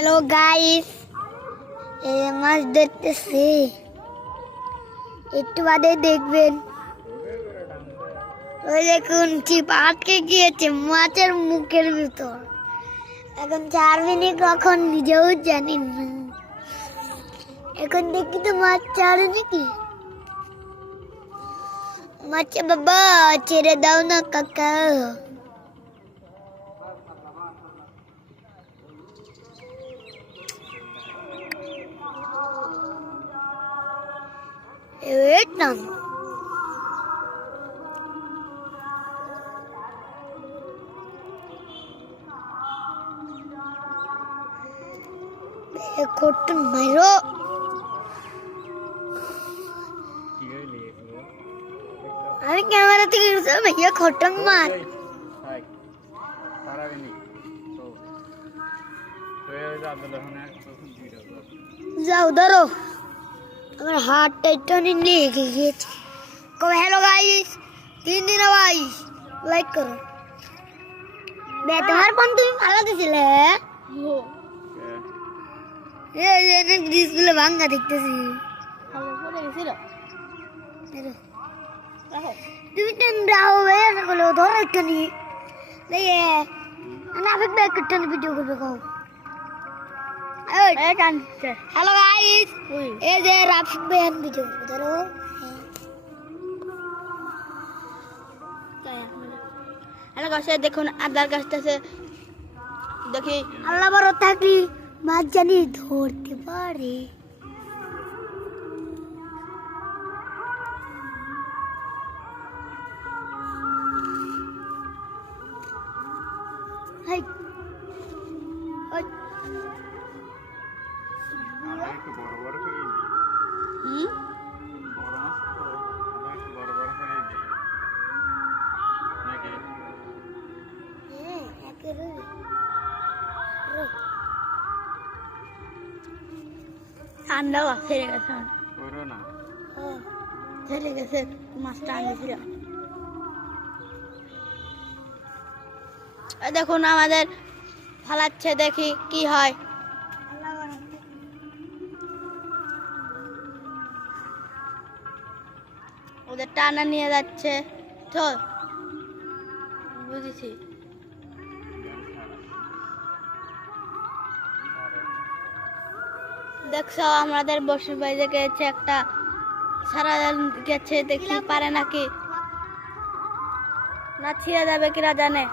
Hello guys, মাছ ধরতেছি, একটু বাদে দেখবেন। ওই দেখুন চিপ আটকে গিয়েছে মাছের মুখের ভিতর। এখন ছাড়বেনি কখন নিজেও জানি না। এখন দেখি তো মাছ ছাড়ে নাকি। মাছে বাবা ছেড়ে দাও না কাকা। Vietnam. Cotton Miro. আমি ক্যামেরা থেকে ভাইয়া খটন মার যাও ধরো। আমার হাতটা একটু লেগে গিয়েছে। কবে হ্যালো গাইস, 3 দিন ভাই লাইক করো। তোমার ফোন তুমি ভালো দিছিলে। ডিসপ্লে ভাঙা দেখতেছি। তুমি ধরো একটা নিয়ে একটা ভিডিও করবে কও। হ্যালো গাইস, এই যে রাফিক ভাই ভিডিও ধরো। হ্যালো গাছ, দেখুন আদার গাছটাছে দেখি। আল্লাহ বড় থাকি মাছ জানি ধরতে পারে। ঠান্ডা ছেড়ে গেছে, ছেড়ে গেছে মাছটা আনছিল। দেখুন আমাদের ফালাচ্ছে, দেখি কি হয়। ওদের টানা নিয়ে যাচ্ছে তো বুঝেছি। দেখছো আমাদের বসির বাইরে গেছে একটা, সারা গেছে, দেখি পারে নাকি না ছিঁড়ে যাবে কিনা জানে।